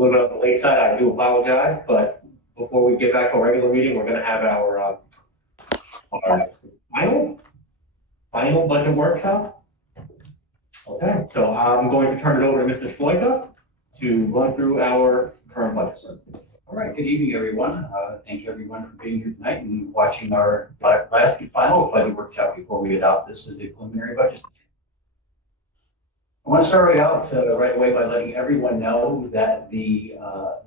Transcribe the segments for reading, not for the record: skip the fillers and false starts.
little bit on the late side. I do apologize, but before we get back to our regular meeting, we're going to have our final budget workshop. Okay, so I'm going to turn it over to Mr. Schwartz to run through our current budget. All right, good evening, everyone. Thank you, everyone, for being here tonight and watching our last and final budget workshop before we adopt this as a preliminary budget. I want to start right out right away by letting everyone know that the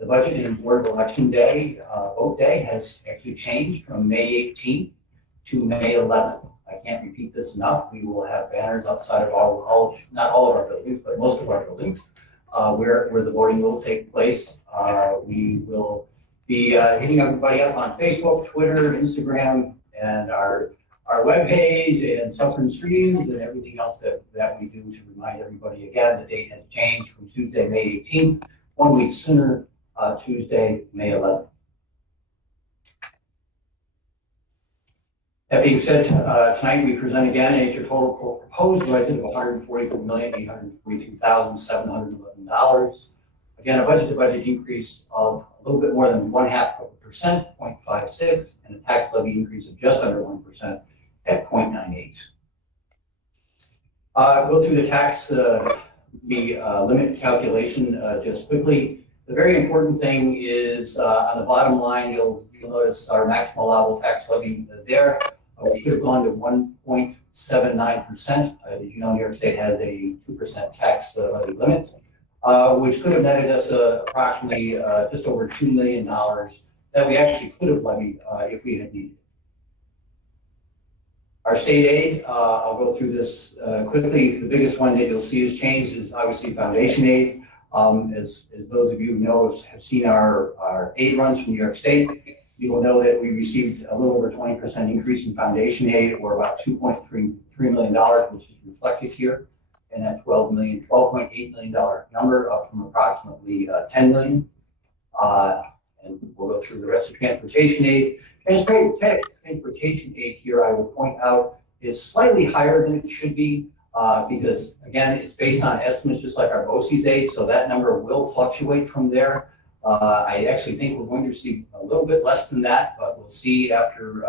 budget and board of election day, vote day, has actually changed from May 18th to May 11th. I can't repeat this enough. We will have banners outside of not all of our buildings, but most of our buildings, where the voting will take place. We will be hitting everybody up on Facebook, Twitter, Instagram, and our webpage and Suffern streams and everything else that we do to remind everybody again the date has changed from Tuesday, May 18th, 1 week sooner, Tuesday, May 11th. That being said, tonight we present again a total proposed budget of $144,842,711. Again, a budget-to-budget increase of a little bit more than 0.5%, 0.56, and a tax levy increase of just under 1% at 0.98. Go through the tax limit calculation just quickly. The very important thing is on the bottom line, you'll notice our maximum allowable tax levy there. We could have gone to 1.79%. As you know, New York State has a 2% tax levy limit, which could have netted us approximately just over $2 million that we actually could have levied if we had needed. Our state aid, I'll go through this quickly. The biggest one that you'll see has changed is obviously foundation aid. As those of you who know have seen our aid runs from New York State, you will know that we received a little over 20% increase in foundation aid, or about $2.3 million, which is reflected here in that $12.8 million number, up from approximately $10 million. And we'll go through the rest of transportation aid. Transportation aid here, I will point out, is slightly higher than it should be because, again, it's based on estimates just like our BOCES aid, so that number will fluctuate from there. I actually think we're going to receive a little bit less than that, but we'll see after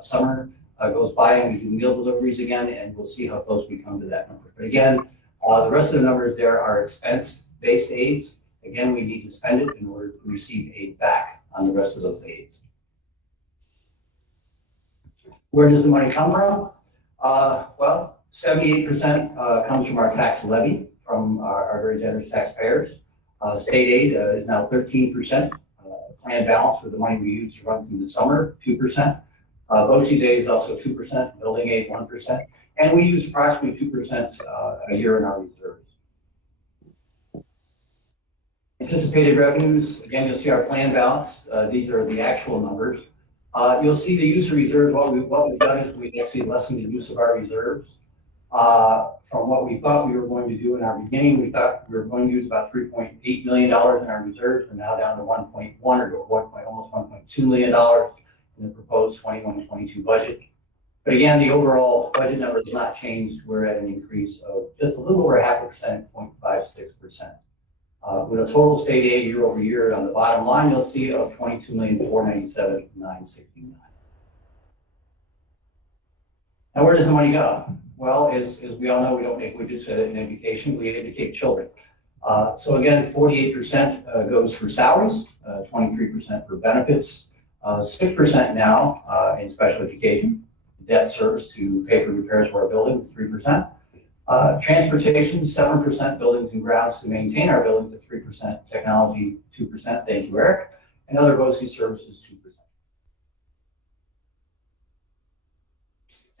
summer goes by and we do meal deliveries again, and we'll see how close we come to that number. But again, the rest of the numbers there are expense-based aids. Again, we need to spend it in order to receive aid back on the rest of those aids. Where does the money come from? Well, 78% comes from our tax levy from our very generous taxpayers. State aid is now 13%. Planned balance for the money we use to run through the summer, 2%. BOCES aid is also 2%, building aid 1%, and we use approximately 2% a year in our reserves. Anticipated revenues, again, you'll see our planned balance. These are the actual numbers. You'll see the use of reserves. What we've done is we've actually lessened the use of our reserves. From what we thought we were going to do in our beginning, we thought we were going to use about $3.8 million in our reserves. We're now down to 1.1 or almost $1.2 million in the proposed 21-22 budget. But again, the overall budget number has not changed. We're at an increase of just a little over 0.5%, 0.56%. With a total state aid year over year on the bottom line, you'll see of $22,497,969. Now, where does the money go? Well, as we all know, we don't make widgets in education, we educate children. So again, 48% goes for salaries, 23% for benefits, 6% now in special education, debt service to pay for repairs for our buildings, 3%. Transportation, 7%, buildings and grounds to maintain our buildings at 3%, technology, 2%, thank you, Eric, and other BOCES services, 2%.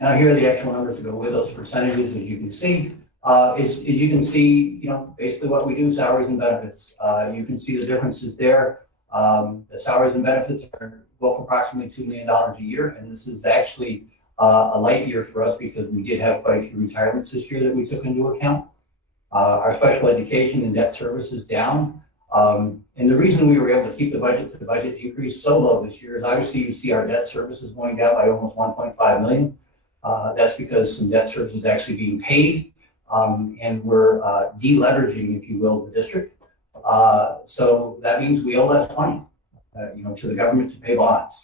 Now here are the actual numbers to go with those percentages, as you can see. As you can see, basically what we do, salaries and benefits. You can see the differences there. The salaries and benefits are both approximately $2 million a year, and this is actually a light year for us because we did have quite a few retirements this year that we took into account. Our special education and debt service is down. And the reason we were able to keep the budget to the budget increase so low this year is obviously you see our debt service is going down by almost $1.5 million. That's because some debt service is actually being paid, and we're deleveraging, if you will, the district. So that means we owe less money, to the government to pay bonds.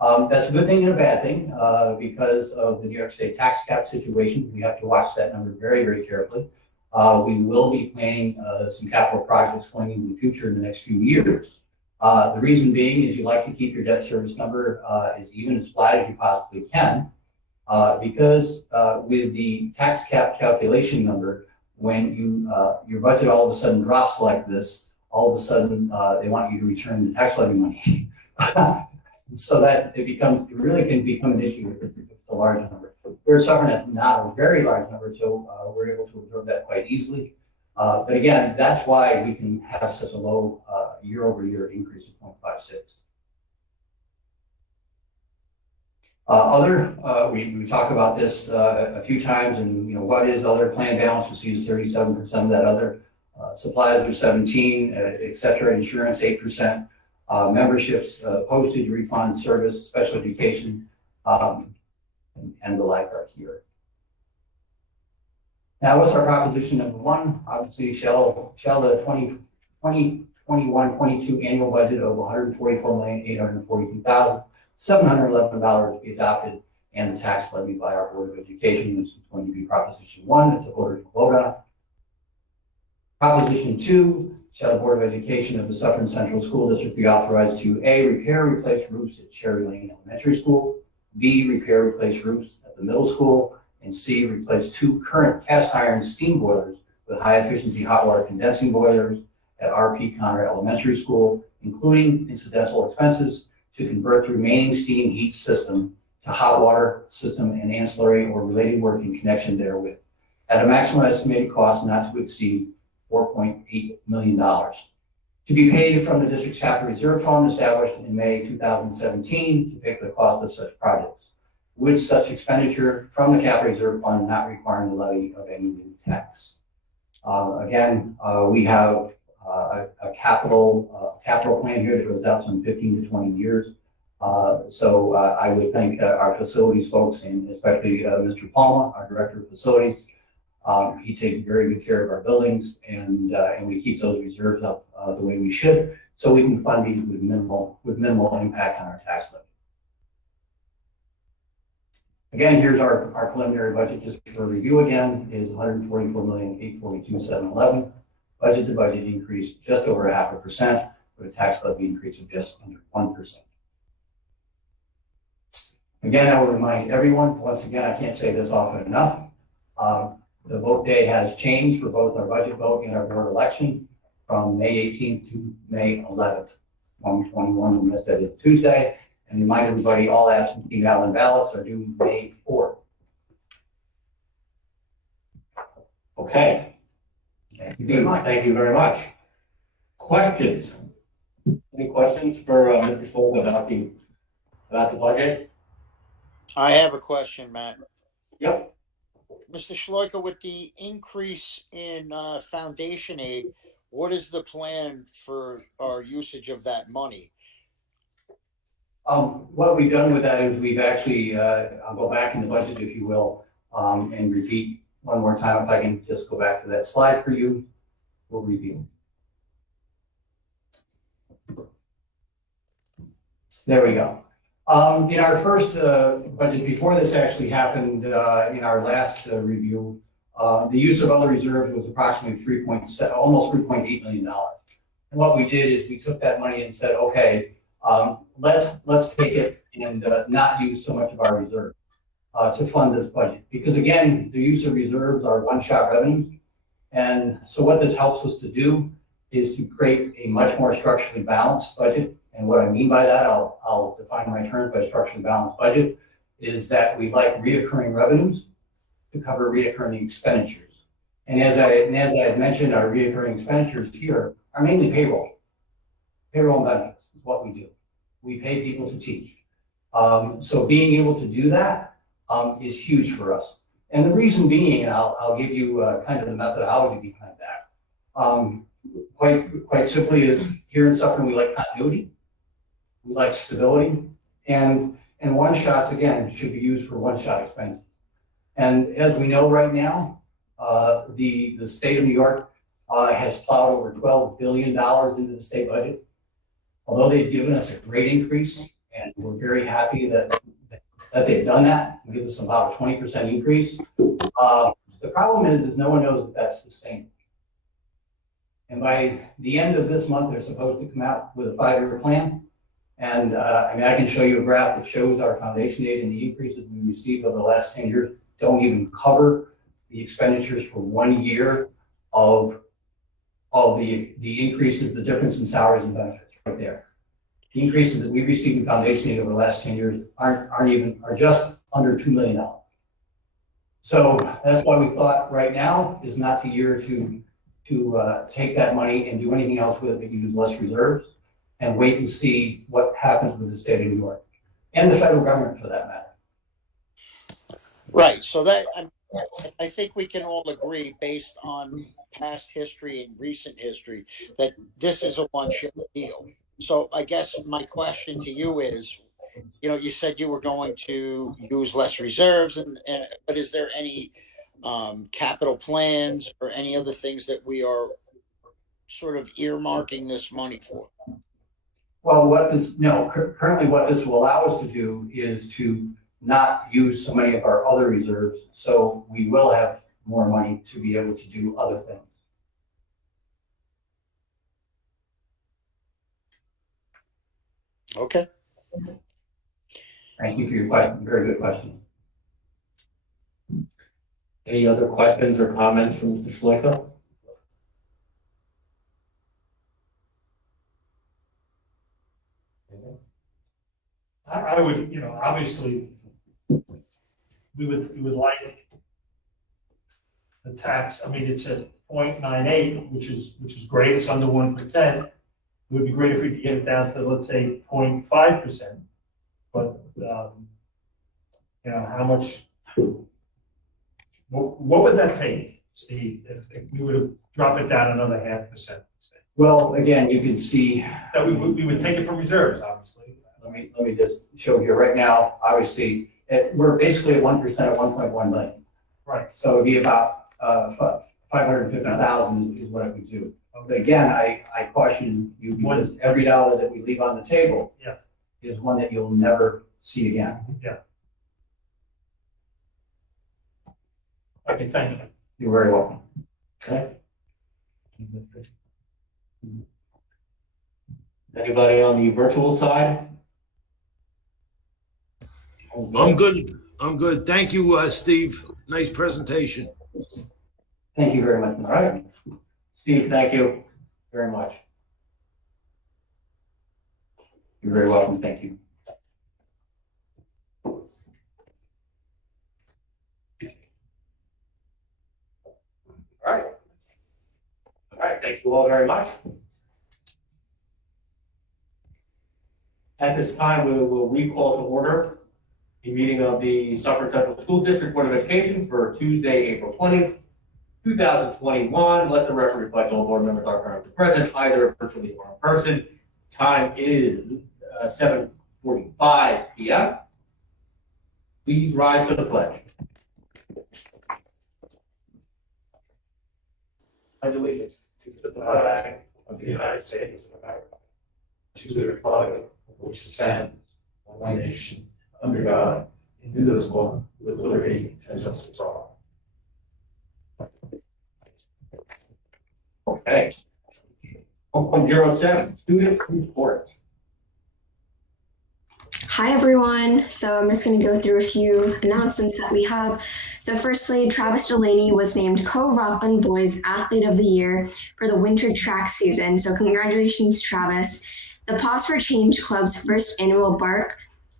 That's a good thing and a bad thing, because of the New York State tax cap situation. We have to watch that number very, very carefully. We will be planning some capital projects going into the future in the next few years. The reason being is you like to keep your debt service number as even as flat as you possibly can, because with the tax cap calculation number, when your budget all of a sudden drops like this, all of a sudden they want you to return the tax levy money. So that it really can become an issue if it's a large number. We're suffering that's not a very large number, so we're able to absorb that quite easily. But again, that's why we can have such a low year-over-year increase of 0.56. We talk about this a few times, and what is other plan balance? You see is 37% of that other. Supplies are 17, et cetera. Insurance 8%. Memberships, postage, refund, service, special education, and the like are here. Now, what's our proposition number one? Obviously, shall the 2021-22 annual budget of $144,842,711 be adopted and the tax levy by our Board of Education? This is going to be proposition one. It's a order to vote on. Proposition two, shall the Board of Education of the Suffern Central School District be authorized to A, repair, replace roofs at Cherry Lane Elementary School, B, repair, replace roofs at the middle school, and C, replace 2 current cast iron steam boilers with high efficiency hot water condensing boilers at RP Conner Elementary School, including incidental expenses to convert the remaining steam heat system to hot water system and ancillary or related work in connection therewith, at a maximum estimated cost not to exceed $4.8 million, to be paid from the district's capital reserve fund established in May 2017 to pay for the cost of such projects, with such expenditure from the capital reserve fund not requiring the levy of any new tax. Again, we have a capital plan here that goes out some 15 to 20 years. So I would thank our facilities folks, and especially Mr. Palma, our director of facilities. He takes very good care of our buildings, and we keep those reserves up the way we should, so we can fund these with minimal impact on our tax levy. Again, here's our preliminary budget just for review. Again, is $144,842,711. Budget to budget increase just over 0.5%, with a tax levy increase of just under 1%. Again, I will remind everyone, once again, I can't say this often enough. The vote day has changed for both our budget vote and our board election from May 18th to May 11th, 2021. We missed that is Tuesday. And remind everybody, all absentee mail-in ballots are due May 4th. Okay. Thank you very much. Thank you very much. Questions? Any questions for Mr. Swope about the budget? I have a question, Matt. Yep. Mr. Schloika, with the increase in foundation aid, what is the plan for our usage of that money? What we've done with that is we've actually, I'll go back in the budget, if you will, and repeat one more time. If I can just go back to that slide for you, we'll review. There we go. In our first budget, before this actually happened, in our last review, the use of other reserves was approximately almost $3.8 million. And what we did is we took that money and said, okay, let's take it and not use so much of our reserve to fund this budget. Because again, the use of reserves are one-shot revenues. And so what this helps us to do is to create a much more structurally balanced budget. And what I mean by that, I'll define my terms by structurally balanced budget, is that we like reoccurring revenues to cover reoccurring expenditures. And as I had mentioned, our reoccurring expenditures here are mainly payroll. Payroll and benefits is what we do. We pay people to teach. So being able to do that is huge for us. And the reason being, and I'll give you kind of the methodology behind that. Quite simply is here in Suffern, we like continuity. We like stability, and one-shots, again, should be used for one-shot expenses. And as we know right now, the state of New York has plowed over $12 billion into the state budget. Although they've given us a great increase, and we're very happy that they've done that, and give us about a 20% increase. The problem is no one knows if that's sustainable. And by the end of this month, they're supposed to come out with a 5-year plan. And I mean, I can show you a graph that shows our foundation aid and the increases we received over the last 10 years don't even cover the expenditures for 1 year of the increases, the difference in salaries and benefits right there. The increases that we received in foundation aid over the last 10 years are just under $2 million. So that's why we thought right now is not the year to take that money and do anything else with it, but use less reserves and wait and see what happens with the state of New York and the federal government for that matter. Right. So that I think we can all agree, based on past history and recent history, that this is a one-shot deal. So I guess my question to you is, you said you were going to use less reserves, but is there any capital plans or any other things that we are sort of earmarking this money for? Well, currently what this will allow us to do is to not use so many of our other reserves, so we will have more money to be able to do other things. Okay. Thank you for your question. Very good question. Any other questions or comments from Mr. Schloika? I would, obviously, we would like the tax. I mean, it's at 0.98, which is great. It's under 1%. It would be great if we could get it down to, let's say, 0.5%. But how much? What would that take, Steve, if we were to drop it down another 0.5%? Well, again, you can see that we would take it from reserves, obviously. Let me just show you right now. Obviously, we're basically at 1% at 1.1 million. Right. So it'd be about 550,000 is what it would do. But again, I caution you, because every dollar that we leave on the table is one that you'll never see again. Yeah. Okay, thank you. You're very welcome. Okay. Anybody on the virtual side? I'm good. Thank you, Steve. Nice presentation. Thank you very much. All right. Steve, thank you very much. You're very welcome. Thank you. All right. All right. Thank you all very much. At this time, we will recall to order the meeting of the Suffern Central School District Board of Education for Tuesday, April 20th, 2021. Let the record reflect all board members are currently present, either virtually or in person. Time is 7:45 p.m. Please rise to the pledge. Pledge allegiance to the flag of the United States of America, to the republic which stands one nation under God, indivisible, with liberty and justice for all. Okay. 1.07, student reports. Hi everyone. So I'm just going to go through a few announcements that we have. So firstly, Travis Delaney was named Co-Rockland Boys Athlete of the Year for the winter track season. So congratulations, Travis. The Pause for Change Club's first annual Bark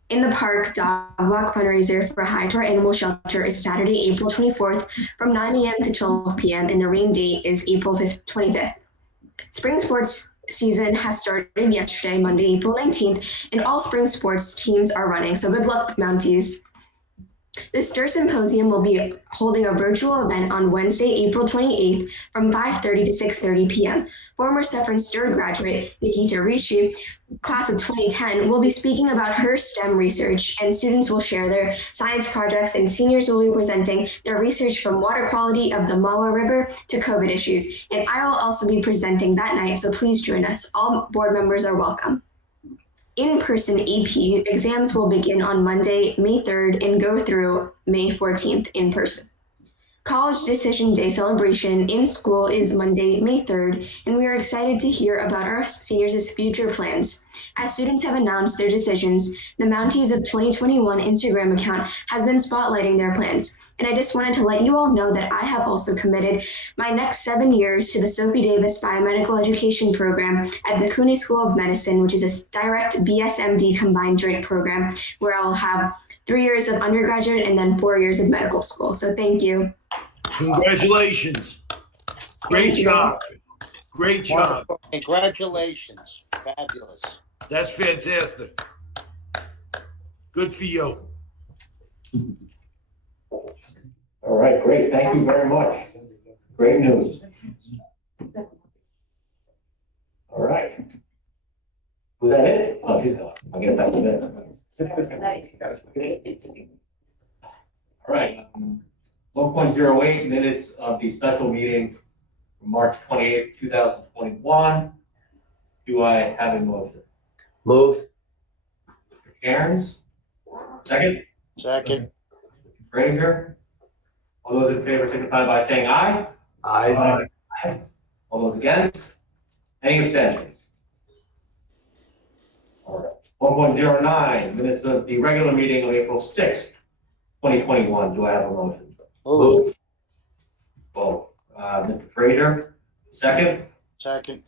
in the Park Dog Walk fundraiser for Hightower Animal Shelter is Saturday, April 24th from 9 a.m. to 12 p.m. and the rain date is April 25th. Spring sports season has started yesterday, Monday, April 19th, and all spring sports teams are running. So good luck, Mounties. The STIR Symposium will be holding a virtual event on Wednesday, April 28th from 5:30 to 6:30 p.m. Former Suffern STIR graduate Nikita Rishi, class of 2010, will be speaking about her STEM research, and students will share their science projects, and seniors will be presenting their research from water quality of the Mawa River to COVID issues. And I will also be presenting that night, so please join us. All board members are welcome. In-person AP exams will begin on Monday, May 3rd and go through May 14th in person. College Decision Day celebration in school is Monday, May 3rd, and we are excited to hear about our seniors' future plans. As students have announced their decisions, the Mounties of 2021 Instagram account has been spotlighting their plans. And I just wanted to let you all know that I have also committed my next 7 years to the Sophie Davis Biomedical Education Program at the Cooney School of Medicine, which is a direct BSMD combined joint program where I'll have 3 years of undergraduate and then 4 years of medical school. So thank you. Congratulations. Great job. Great job. Congratulations. Fabulous. That's fantastic. Good for you. All right, great. Thank you very much. Great news. All right. Was that it? Oh, she's gone. I guess that was it. All right. 1.08 minutes of the special meeting from March 28th, 2021. Do I have a motion? Moved. Cairns? Second? Second. Frazier? All those in favor signify by saying aye. Aye. Aye. All those against? Any abstentions? All right. 1.09 minutes of the regular meeting of April 6th, 2021. Do I have a motion? Moved. Vote. Mr. Frazier, second. Second.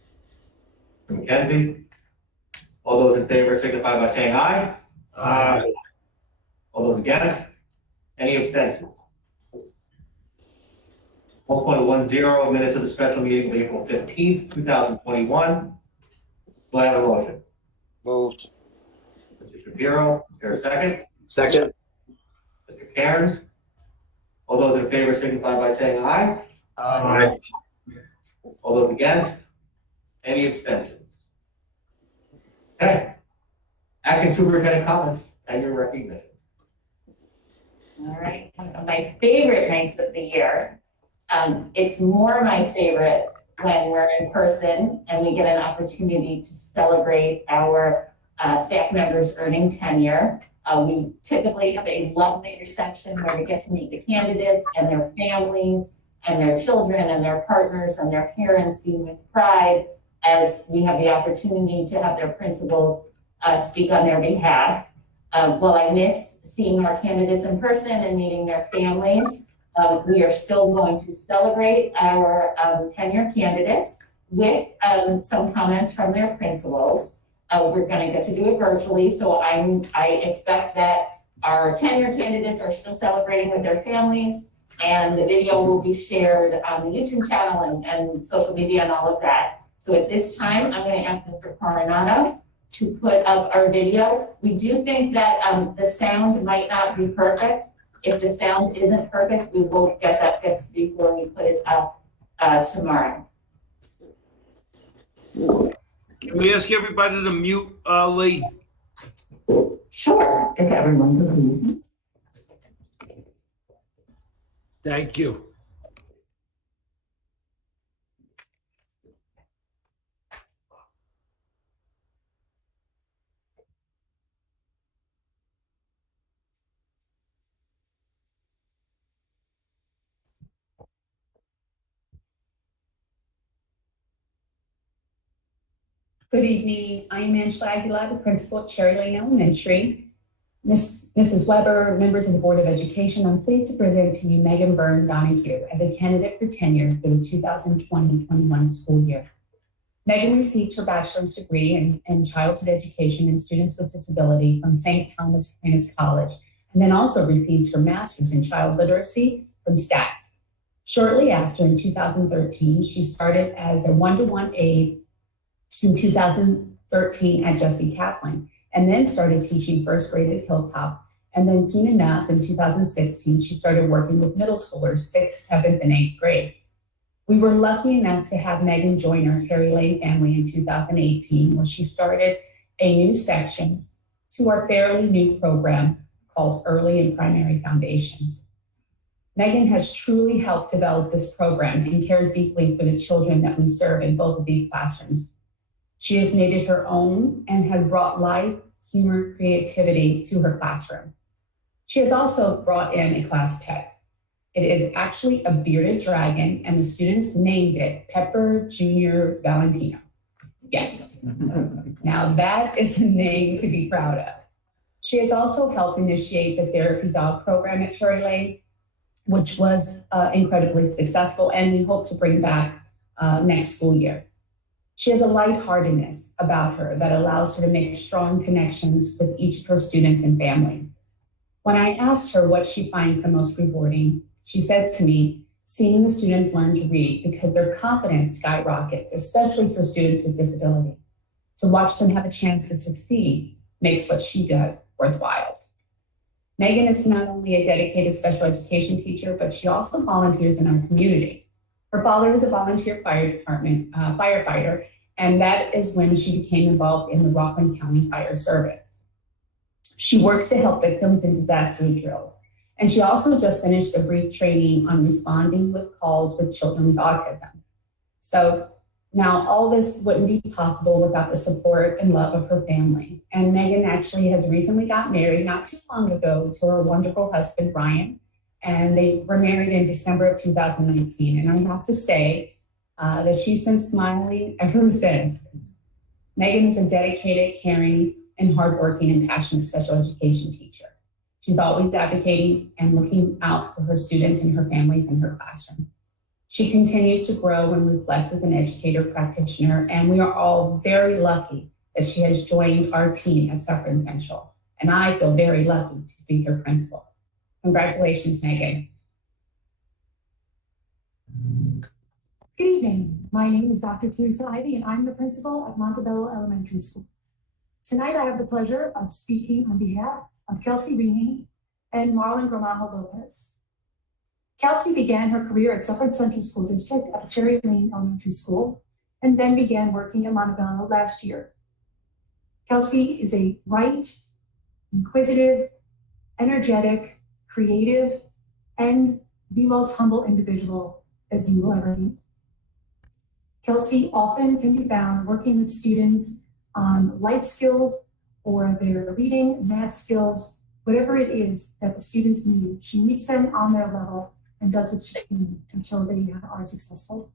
Mr. McKenzie. All those in favor signify by saying aye. Aye. All those against? Any abstentions? 1.10 minutes of the special meeting of April 15th, 2021. Do I have a motion? Moved. Mr. Shapiro, is there a second? Second. Mr. Cairns. All those in favor signify by saying aye. Aye. All those against? Any abstentions? Okay. Acting Superintendent comments and your recognition. All right, one of my favorite nights of the year. It's more my favorite when we're in person and we get an opportunity to celebrate our staff members earning tenure. We typically have a lovely reception where we get to meet the candidates and their families and their children and their partners and their parents, being with pride as we have the opportunity to have their principals speak on their behalf. While I miss seeing our candidates in person and meeting their families, we are still going to celebrate our tenure candidates with some comments from their principals. We're going to get to do it virtually, so I expect that our tenure candidates are still celebrating with their families, and the video will be shared on the YouTube channel and social media and all of that. So at this time, I'm going to ask Mr. Coronado to put up our video. We do think that the sound might not be perfect. If the sound isn't perfect, we will get that fixed before we put it up tomorrow. Can we ask everybody to mute, Lee? Sure, if everyone could please. Thank you. Good evening. I am Angela Aguilar, the principal at Cherry Lane Elementary. Mrs. Weber, members of the Board of Education, I'm pleased to present to you Megan Byrne Donahue as a candidate for tenure for the 2020-21 school year. Megan received her bachelor's degree in childhood education and students with disability from St. Thomas Aquinas College, and then also received her master's in child literacy from STAT. Shortly after, in 2013, she started as a one-to-one aide in 2013 at Jesse Kaplan, and then started teaching first grade at Hilltop, And then soon enough, in 2016, she started working with middle schoolers, 6th, 7th, and 8th grade. We were lucky enough to have Megan join our Terry Lane family in 2018, when she started a new section to our fairly new program called Early and Primary Foundations. Megan has truly helped develop this program and cares deeply for the children that we serve in both of these classrooms. She has made it her own and has brought life, humor, creativity to her classroom. She has also brought in a class pet. It is actually a bearded dragon, and the students named it Pepper Junior Valentino. Yes. Now that is a name to be proud of. She has also helped initiate the therapy dog program at Cherry Lane, which was incredibly successful, and we hope to bring back next school year. She has a lightheartedness about her that allows her to make strong connections with each of her students and families. When I asked her what she finds the most rewarding, she said to me, seeing the students learn to read because their confidence skyrockets, especially for students with disability. To watch them have a chance to succeed makes what she does worthwhile. Megan is not only a dedicated special education teacher, but she also volunteers in our community. Her father is a volunteer fire department firefighter, and that is when she became involved in the Rockland County Fire Service. She works to help victims in disaster drills. And she also just finished a brief training on responding with calls with children with autism. So now all this wouldn't be possible without the support and love of her family. And Megan actually has recently got married not too long ago to her wonderful husband, Ryan. And they were married in December of 2019. And I have to say that she's been smiling ever since. Megan is a dedicated, caring, and hardworking and passionate special education teacher. She's always advocating and looking out for her students and her families in her classroom. She continues to grow and reflect as an educator practitioner, and we are all very lucky that she has joined our team at Suffern Central. And I feel very lucky to be her principal. Congratulations, Megan. Good evening. My name is Dr. Teresa Ivy, and I'm the principal at Montebello Elementary School. Tonight, I have the pleasure of speaking on behalf of Kelsey Rini and Marlon Gramatha Lopez. Kelsey began her career at Suffern Central School District at Cherry Lane Elementary School, and then began working at Montebello last year. Kelsey is a bright, inquisitive, energetic, creative, and the most humble individual that you will ever meet. Kelsey often can be found working with students on life skills or their reading, math skills, whatever it is that the students need. She meets them on their level and does what she can until they are successful.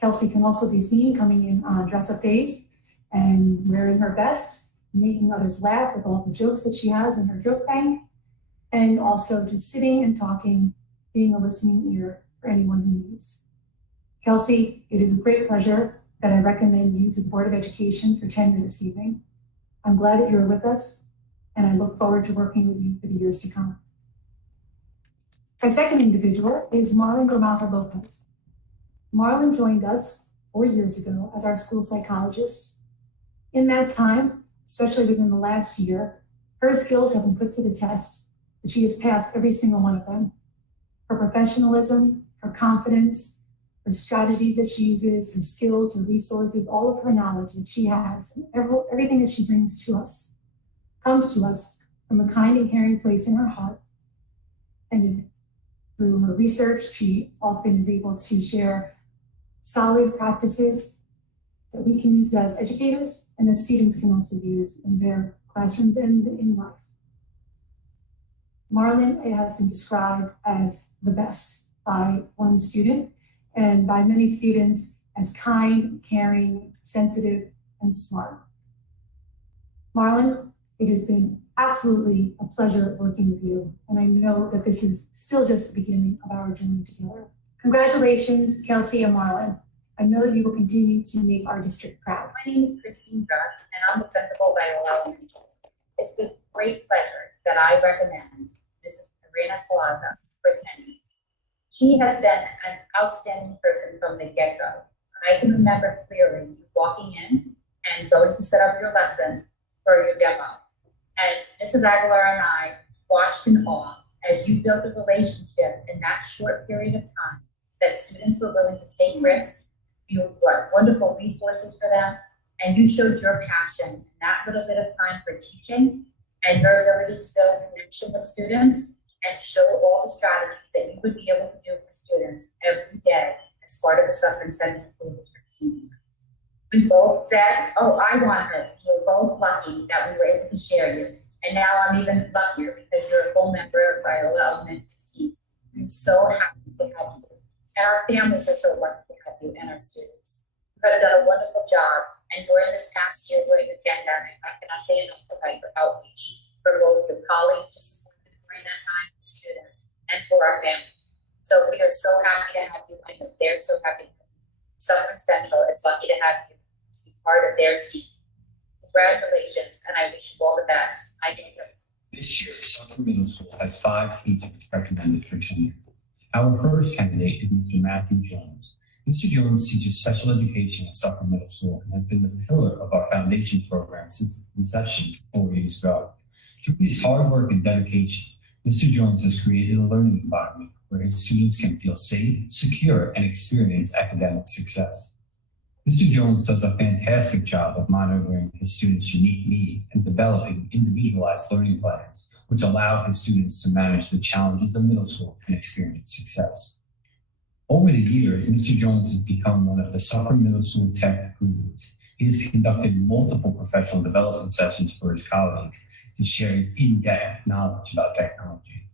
Kelsey can also be seen coming in on dress-up days and wearing her best, making others laugh with all the jokes that she has in her joke bank, and also just sitting and talking, being a listening ear for anyone who needs. Kelsey, it is a great pleasure that I recommend you to the Board of Education for tenure this evening. I'm glad that you're with us, and I look forward to working with you for the years to come. Our second individual is Marlon Gramatha Lopez. Marlon joined us 4 years ago as our school psychologist. In that time, especially within the last year, her skills have been put to the test, but she has passed every single one of them. Her professionalism, her confidence, her strategies that she uses, her skills, her resources, all of her knowledge that she has, everything that she brings to us, comes to us from a kind and caring place in her heart. And through her research, she often is able to share solid practices that we can use as educators and that students can also use in their classrooms and in life. Marlon has been described as the best by one student, and by many students as kind, caring, sensitive, and smart. Marlon, it has been absolutely a pleasure working with you, and I know that this is still just the beginning of our journey together. Congratulations, Kelsey and Marlon. I know that you will continue to make our district proud. My name is Christine Druss, and I'm the principal of Viola Elementary. It's with great pleasure that I recommend Mrs. Karina Plaza for tenure. She has been an outstanding person from the get-go. I can remember clearly you walking in and going to set up your lesson for your demo. And Mrs. Aguilar and I watched in awe as you built a relationship in that short period of time that students were willing to take risks. You brought wonderful resources for them, and you showed your passion in that little bit of time for teaching and your ability to build connection with students and to show all the strategies that you would be able to do for students every day as part of the Suffern Central School District team. We both said, oh, I want her. We were both lucky that we were able to share you. And now I'm even luckier because you're a full member of Viola Elementary team. I'm so happy to have you. And our families are so lucky to have you and our students. You have done a wonderful job. And during this past year, during the pandemic, I cannot say enough about your outreach for both your colleagues to support them during that time, for students, and for our families. So we are so happy to have you. I know they're so happy to have you. Suffern Central is lucky to have you to be part of their team. Congratulations, and I wish you all the best. I thank you. This year, Suffern Middle School has 5 teachers recommended for tenure. Our first candidate is Mr. Matthew Jones. Mr. Jones teaches special education at Suffern Middle School and has been the pillar of our foundations program since its inception 4 years ago. Through his hard work and dedication, Mr. Jones has created a learning environment where his students can feel safe, secure, and experience academic success. Mr. Jones does a fantastic job of monitoring his students' unique needs and developing individualized learning plans, which allow his students to manage the challenges of middle school and experience success. Over the years, Mr. Jones has become one of the Suffern Middle School tech gurus. He has conducted multiple professional development sessions for his colleagues to share his in-depth knowledge about technology.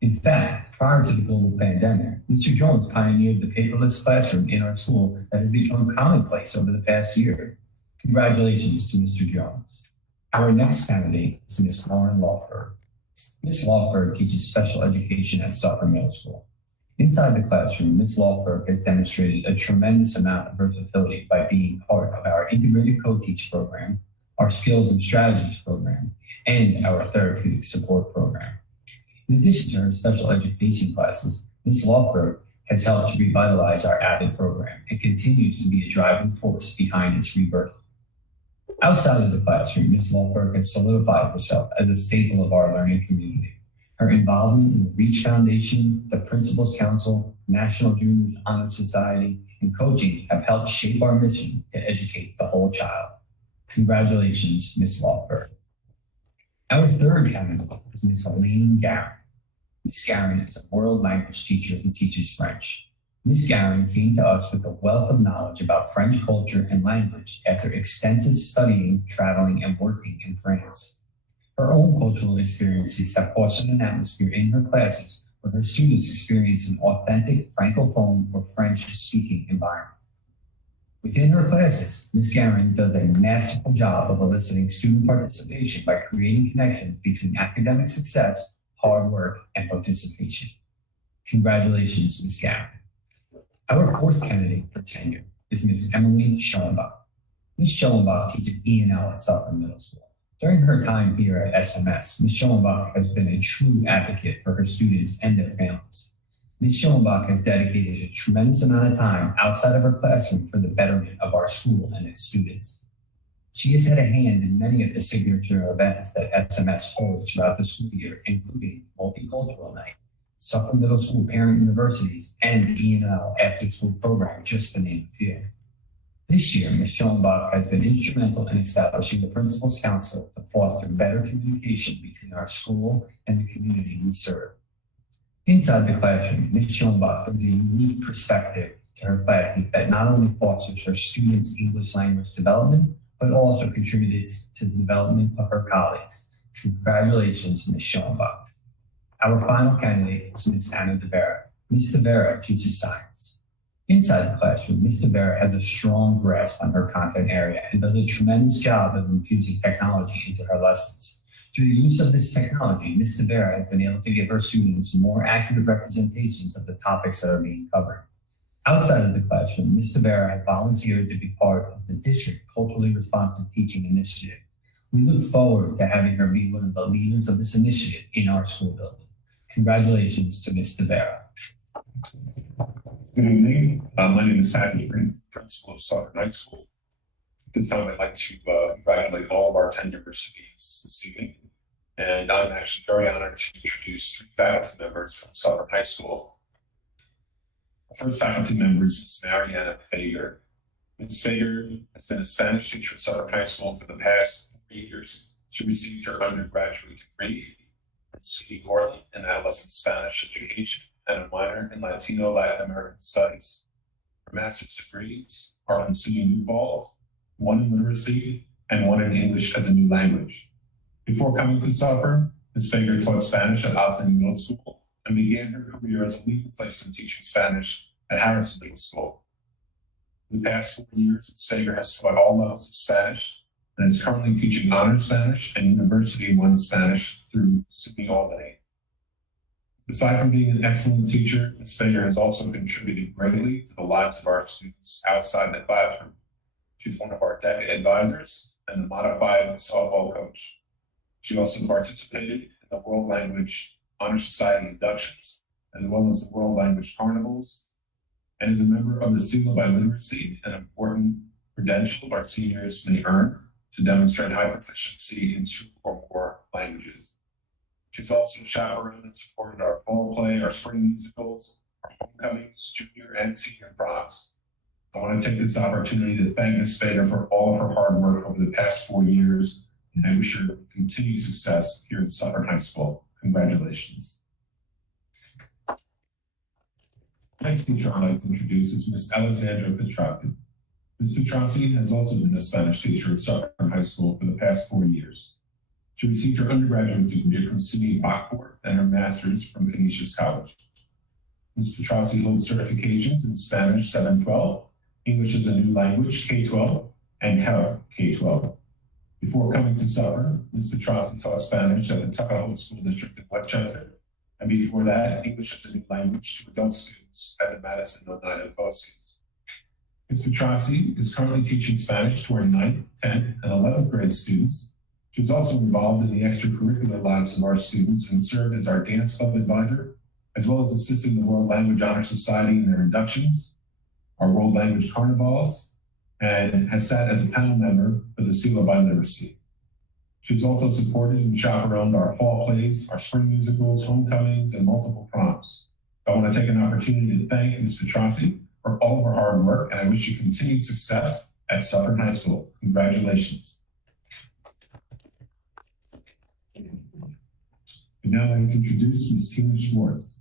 In fact, prior to the global pandemic, Mr. Jones pioneered the paperless classroom in our school that has become commonplace over the past year. Congratulations to Mr. Jones. Our next candidate is Ms. Lauren Lofberg. Ms. Lofberg teaches special education at Suffern Middle School. Inside the classroom, Ms. Lofberg has demonstrated a tremendous amount of versatility by being part of our integrated co-teach program, our skills and strategies program, and our therapeutic support program. In addition to her special education classes, Ms. Lofberg has helped to revitalize our AVID program and continues to be a driving force behind its rebirth. Outside of the classroom, Ms. Lofberg has solidified herself as a staple of our learning community. Her involvement in the REACH Foundation, the Principals Council, National Juniors Honor Society, and coaching have helped shape our mission to educate the whole child. Congratulations, Ms. Lofberg. Our third candidate is Ms. Elaine Guerin. Ms. Guerin is a world language teacher who teaches French. Ms. Guerin came to us with a wealth of knowledge about French culture and language after extensive studying, traveling, and working in France. Her own cultural experiences have fostered an atmosphere in her classes where her students experience an authentic Francophone or French-speaking environment. Within her classes, Ms. Guerin does a masterful job of eliciting student participation by creating connections between academic success, hard work, and participation. Congratulations, Ms. Guerin. Our fourth candidate for tenure is Ms. Emily Schonbach. Ms. Schonbach teaches E&L at Suffern Middle School. During her time here at SMS, Ms. Schonbach has been a true advocate for her students and their families. Ms. Schonbach has dedicated a tremendous amount of time outside of her classroom for the betterment of our school and its students. She has had a hand in many of the signature events that SMS holds throughout the school year, including Multicultural Night, Suffern Middle School Parent Universities, and E&L After School Program, just to name a few. This year, Ms. Schonbach has been instrumental in establishing the Principals Council to foster better communication between our school and the community we serve. Inside the classroom, Ms. Schonbach brings a unique perspective to her classes that not only fosters her students' English language development, but also contributes to the development of her colleagues. Congratulations, Ms. Schonbach. Our final candidate is Ms. Anna DeVera. Ms. DeVera teaches science. Inside the classroom, Ms. DeVera has a strong grasp on her content area and does a tremendous job of infusing technology into her lessons. Through the use of this technology, Ms. DeVera has been able to give her students more accurate representations of the topics that are being covered. Outside of the classroom, Ms. DeVera has volunteered to be part of the district culturally responsive teaching initiative. We look forward to having her be one of the leaders of this initiative in our school building. Congratulations to Ms. DeVera. Good evening. My name is Patrick Green, principal of Suffern High School. This time I'd like to congratulate all of our tenure recipients this evening And I'm actually very honored to introduce 3 faculty members from Suffern High School. The first faculty member is Ms. Mariana Fager. Ms. Fager has been a Spanish teacher at Suffern High School for the past 4 years. She received her undergraduate degree from SUNY Marlon in adolescent Spanish education and a minor in Latino Latin American studies. Her master's degrees are from SUNY New Paltz, one in literacy and one in English as a new language. Before coming to Suffern, Ms. Fager taught Spanish at Austin Middle School and began her career as a legal placement teaching Spanish at Harrison Middle School. In the past 4 years, Ms. Fager has taught all levels of Spanish and is currently teaching honors Spanish and University 1 Spanish through SUNY Albany. Aside from being an excellent teacher, Ms. Fager has also contributed greatly to the lives of our students outside the classroom. She's one of our DECA advisors and the modified softball coach. She also participated in the World Language Honor Society inductions, as well as the World Language Carnivals, and is a member of the Seal of Biliteracy, an important credential our seniors may earn to demonstrate high proficiency in 2 or more languages. She's also chaperoned and supported our fall play, our spring musicals, our homecomings, junior and senior proms. I want to take this opportunity to thank Ms. Fager for all of her hard work over the past 4 years, and I wish her continued success here at Suffern High School. Congratulations. Next teacher I'd like to introduce is Ms. Alexandra Petrossi. Ms. Petrossi has also been a Spanish teacher at Suffern High School for the past 4 years. She received her undergraduate degree from SUNY Rockport and her master's from Canisius College. Ms. Petrossi holds certifications in Spanish 712, English as a new language K-12, and health K-12. Before coming to Suffern, Ms. Petrossi taught Spanish at the Tuckahoe School District in Westchester, and before that, English as a new language to adult students at the Madison United Bossies. Ms. Petrossi is currently teaching Spanish to our 9th, 10th, and 11th grade students. She's also involved in the extracurricular lives of our students and served as our dance club advisor, as well as assisting the World Language Honor Society in their inductions, our World Language Carnivals, and has sat as a panel member for the Seal of Biliteracy. She's also supported and chaperoned our fall plays, our spring musicals, homecomings, and multiple proms. I want to take an opportunity to thank Ms. Petrossi for all of her hard work, and I wish you continued success at Suffern High School. Congratulations. I'd now like to introduce Ms. Tina Schwartz.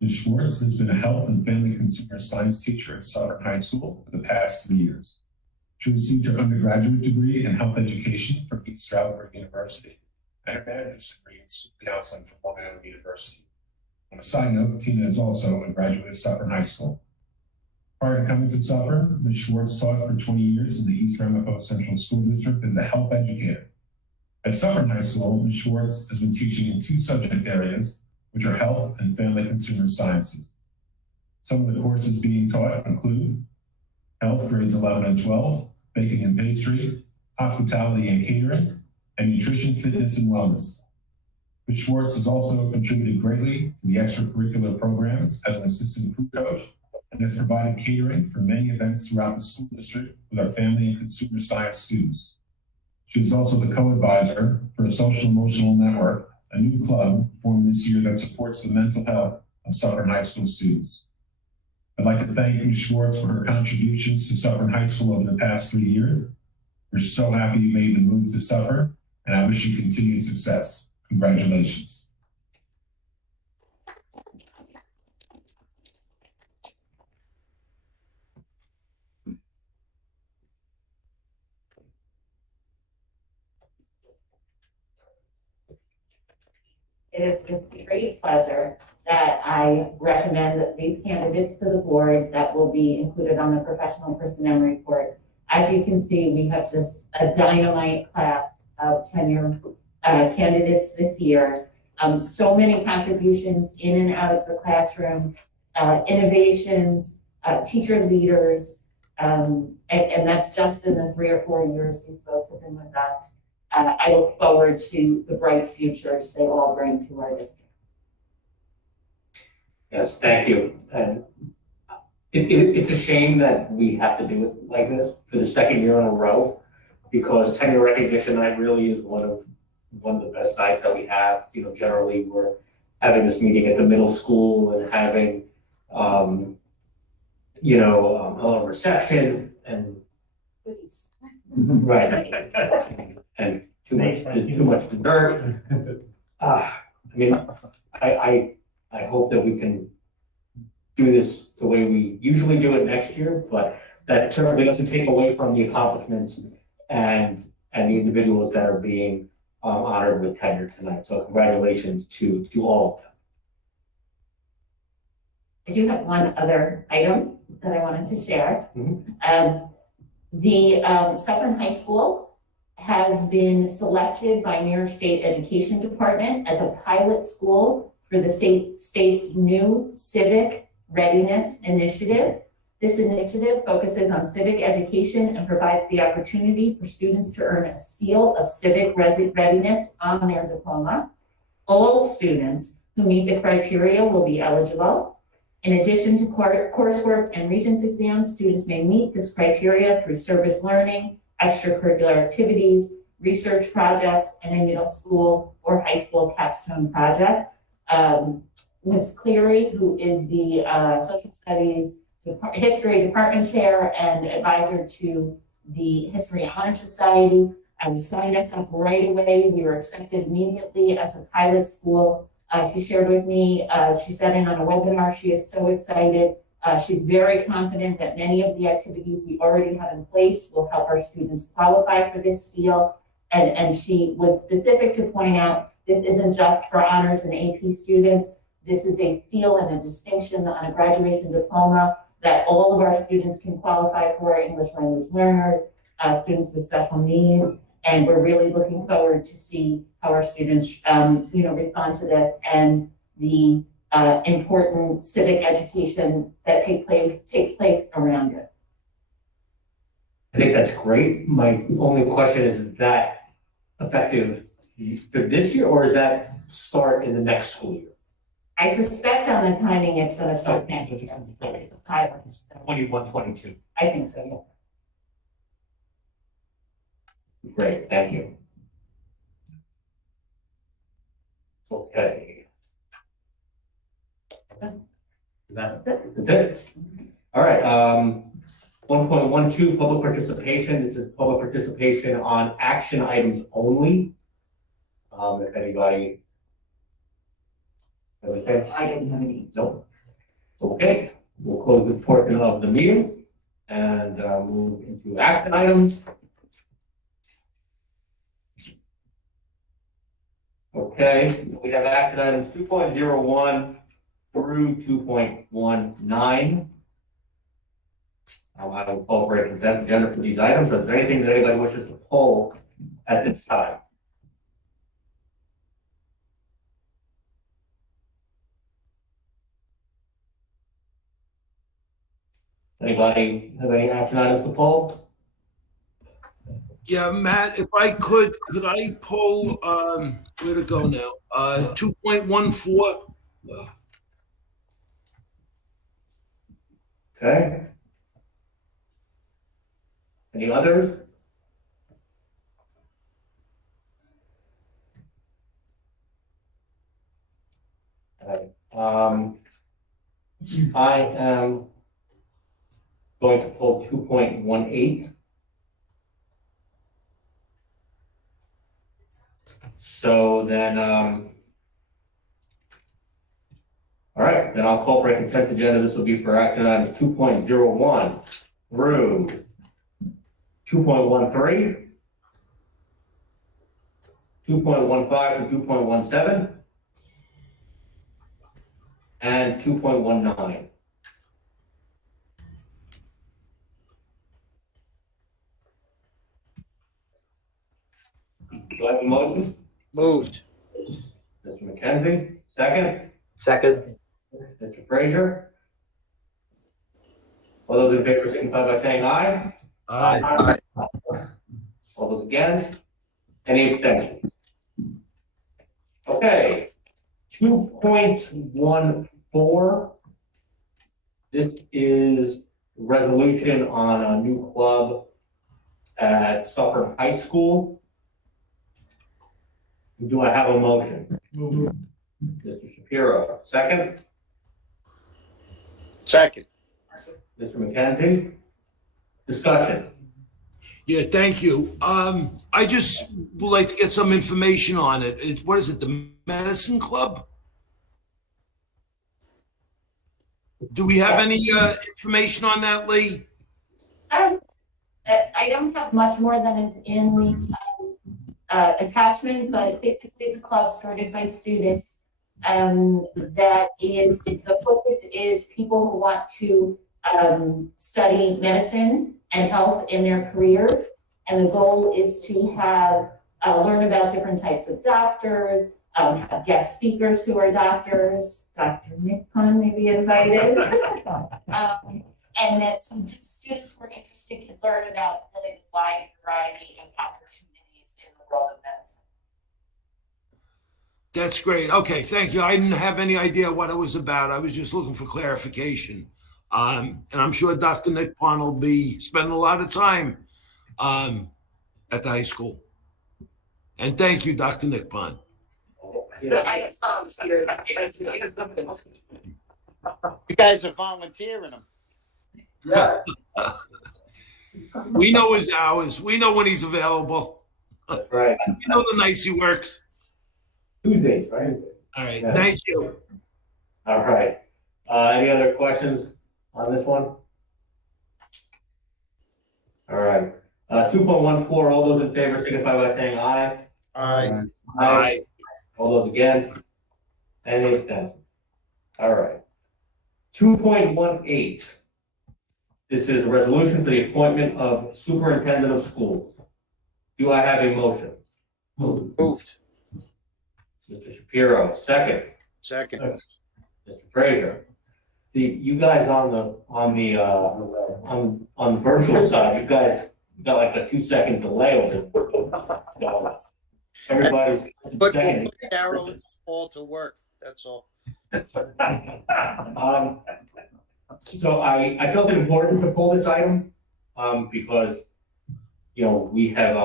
Ms. Schwartz has been a health and family consumer science teacher at Suffern High School for the past 3 years. She received her undergraduate degree in health education from East Stroudsburg University and her master's degree in school counseling from Long Island University. On a side note, Tina is also a graduate of Suffern High School. Prior to coming to Suffern, Ms. Schwartz taught for 20 years in the East Ramapo Central School District as a health educator. At Suffern High School, Ms. Schwartz has been teaching in 2 subject areas, which are health and family consumer sciences. Some of the courses being taught include health grades 11 and 12, baking and pastry, hospitality and catering, and nutrition, fitness, and wellness. Ms. Schwartz has also contributed greatly to the extracurricular programs as an assistant crew coach and has provided catering for many events throughout the school district with our family and consumer science students. She is also the co-advisor for a social emotional network, a new club formed this year that supports the mental health of Suffern High School students. I'd like to thank Ms. Schwartz for her contributions to Suffern High School over the past 3 years. We're so happy you made the move to Suffern, and I wish you continued success. Congratulations. It is with great pleasure that I recommend that these candidates to the board that will be included on the professional personnel report. As you can see, we have just a dynamite class of tenure candidates this year. So many contributions in and out of the classroom, innovations, teacher leaders, and that's just in the 3 or 4 years these folks have been with us. I look forward to the bright futures they all bring to our district. Yes, thank you. And it's a shame that we have to do it like this for the 2nd year in a row, because tenure recognition night really is one of one of the best nights that we have. You know, generally we're having this meeting at the middle school and having, a reception and, right, and too much dessert. I mean, I hope that we can do this the way we usually do it next year, but that certainly doesn't take away from the accomplishments and the individuals that are being honored with tenure tonight. So congratulations to all of them. I do have one other item that I wanted to share. The Suffern High School has been selected by New York State Education Department as a pilot school for the state's new civic readiness initiative. This initiative focuses on civic education and provides the opportunity for students to earn a seal of civic readiness on their diploma. All students who meet the criteria will be eligible. In addition to coursework and Regents exams, students may meet this criteria through service learning, extracurricular activities, research projects, and a middle school or high school capstone project. Ms. Cleary, who is the Social Studies History Department Chair and advisor to the History Honor Society, signed us up right away. We were accepted immediately as a pilot school. She shared with me, she sat in on a webinar. She is so excited. She's very confident that many of the activities we already have in place will help our students qualify for this seal. And she was specific to point out this isn't just for honors and AP students. This is a seal and a distinction on a graduation diploma that all of our students can qualify for, English language learners, students with special needs. And we're really looking forward to see how our students, respond to this and the important civic education that takes place around it. I think that's great. My only question is that effective for this year, or is that start in the next school year? I suspect on the timing, it's going to start next year. It's a pilot. 21, 22. I think so, yes. Great, thank you. Okay. That's it. All right. 1.12, public participation. This is public participation on action items only. If anybody. Okay. I didn't have any. Nope. Okay. We'll close this portion of the meeting and move into action items. Okay, we have action items 2.01 through 2.19. I will call for a consent agenda for these items. Is there anything that anybody wishes to pull at this time? Anybody have any action items to pull? Yeah, Matt, if I could I pull, where to go now? 2.14. Okay. Any others? Okay. I am going to pull 2.18. So then, all right, then I'll call for a consent agenda. This will be for action items 2.01 through 2.13, 2.15 through 2.17, and 2.19. Do I have a motion? Moved. Mr. McKenzie, second. Second. Mr. Frazier. All those in favor signify by saying aye. Aye. All those against? Any abstentions? Okay, 2.14. This is resolution on a new club at Suffern High School. Do I have a motion? Mr. Shapiro, second. Second. Mr. McKenzie? Discussion. Yeah, thank you. I just would like to get some information on it. What is it, the Medicine Club? Do we have any information on that, Lee? I don't have much more than is in the attachment, but basically it's a club started by students. That is, the focus is people who want to study medicine and health in their careers. And the goal is to have, learn about different types of doctors, have guest speakers who are doctors. Dr. Nick Pun may be invited. And that some students who are interested can learn about really the wide variety of opportunities in the world of medicine. That's great. Okay, thank you. I didn't have any idea what it was about. I was just looking for clarification. And I'm sure Dr. Nick Pond will be spending a lot of time at the high school. And thank you, Dr. Nick Pond. You guys are volunteering him. Yeah. We know his hours. We know when he's available. That's right. We know the nights he works. Tuesdays, right? All right, Yeah. thank you. All right. Any other questions on this one? All right. 2.14, all those in favor signify by saying aye. Aye. Aye. All those against? Any abstentions? All right. 2.18. This is a resolution for the appointment of superintendent of schools. Do I have a motion? Moved. Mr. Shapiro, second. Second. Mr. Frazier. See, you guys on the virtual side, you guys got like a 2-second delay over it. So everybody's Put second. Carol all to work. That's all. So I felt it important to pull this item because, you know, we have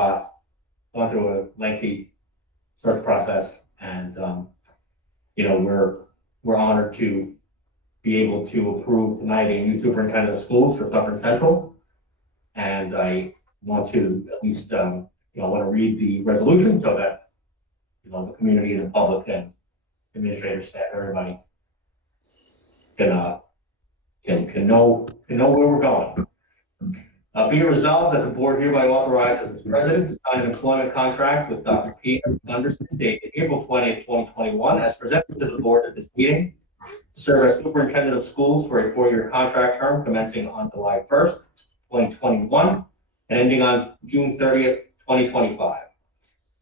gone through a lengthy search process and, you know, we're honored to be able to approve tonight a new superintendent of schools for Suffern Central. And I want to at least, you know, want to read the resolution so that, you know, the community and the public and administrators, staff, everybody can know where we're going. Be it resolved that the board hereby authorizes the president to sign an employment contract with Dr. Peter Gunderson dated April 20th, 2021, as presented to the board at this meeting, to serve as superintendent of schools for a 4-year contract term commencing on July 1st, 2021, and ending on June 30th, 2025.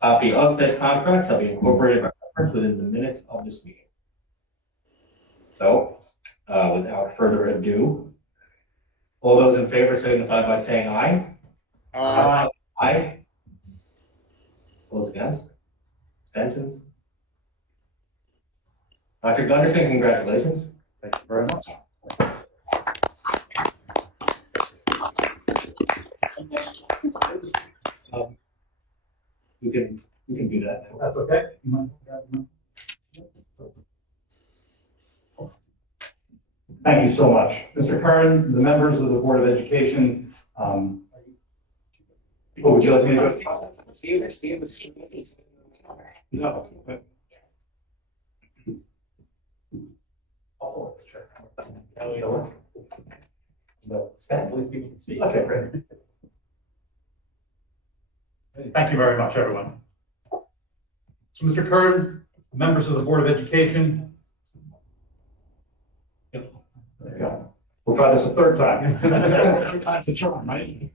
Copy of said contract shall be incorporated by reference within the minutes of this meeting. So, without further ado, all those in favor signify by saying aye. Aye. Aye. Those against? Abstentions? Dr. Gunderson, congratulations. Thank you very much. We can do that now. That's okay. Thank you so much. Mr. Kern, the members of the Board of Education, would you like me to go? No. Oh, sure. No, stand, please be seated. Okay, great. Thank you very much, everyone. So, Mr. Kern, members of the Board of Education. Yep. There you go. We'll try this a third time. Third time's the charm, right?